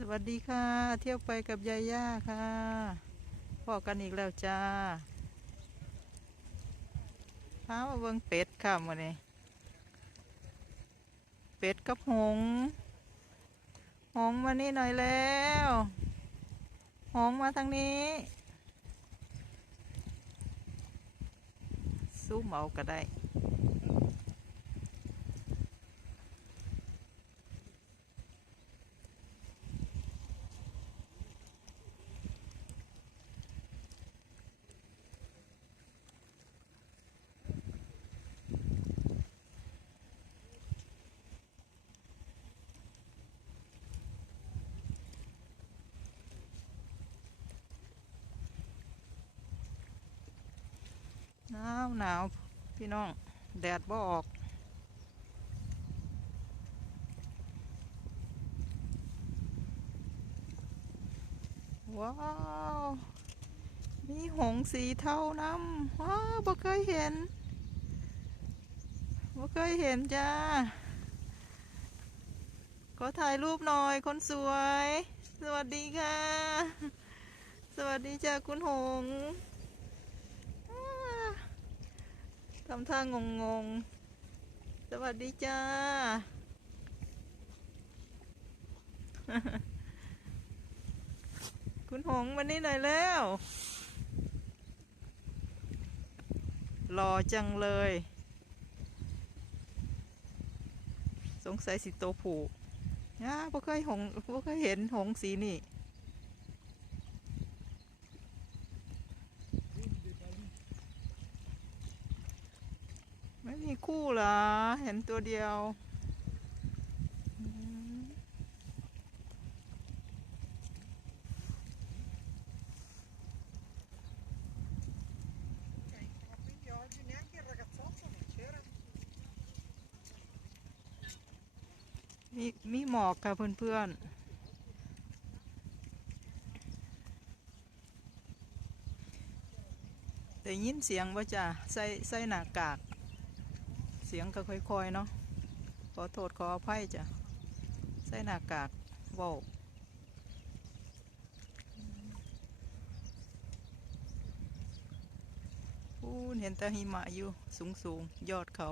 สวัสดีค่ะ เที่ยวไปกับยาย่าค่ะพอกันอีกแล้วจ้าพามาเบิ่งเป็ดค่ะมื้อนี้ เป็ดกับหง หงมานี่หน่อยแล้ว หงมาทางนี้ซูมเอาก็ได้ หนาวหนาวพี่น้อง แดดบ่ออกว้าว มีหงสีเทาน้ำว้าวบ่เคยเห็นบ่เคยเห็นจ้า ขอถ่ายรูปหน่อยคนสวย สวัสดีค่ะ สวัสดีจ้าคุณหงส์ อ่า ทำท่างงงงสวัสดีจ้า คุณหงมานี่หน่อยแล้วหล่อจังเลย สงสัยสิโตผูย่าบ่เคยหงบ่เคยเห็นหงสีนี่ มีคู่เหรอ เห็นตัวเดียว มีมีหมอกค่ะเพื่อนๆแต่ยินเสียงว่าจ้ะใส่ใส่หน้ากาก เสียงก็ค่อยๆเนาะขอโทษขออภัยจ้ะใส่หน้ากากว่าพูนเห็นแต่หิมะอยู่สูงสูงๆยอดเขา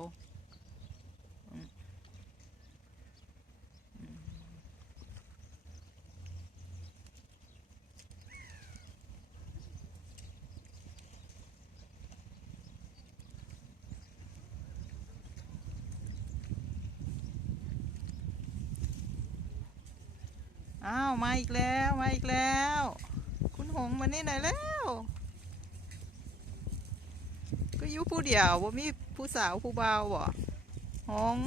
อ้าวมาอีกแล้วมาอีกแล้ว คุณหงมานี่หน่อยแล้ว ก็ยู่ผู้เดียวว่ามีผู้สาวผู้เบาวบ่หง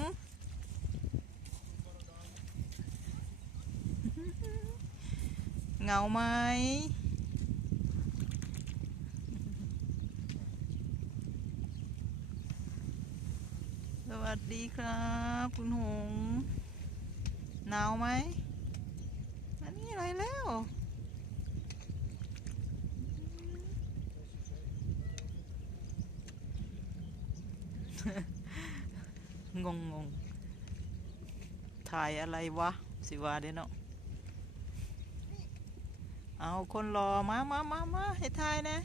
เงาไหมสวัสดีครับ คุณหงหนาวไหม อะไรแล้ว งงงงถ่ายอะไรวะ สิว่าเดเนาะเอาคนรอมามามามาให้ถ่ายนะ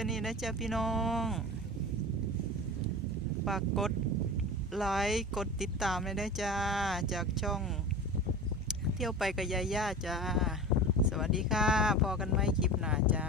ค่นี้นะจ๊ะพี่น้อง ฝากกดไลค์กดติดตามเลยนะจ้า จากช่อง เที่ยวไปกับยาย่าจ้า สวัสดีค่ะ พอกันไหมคลิปหน้าจ้า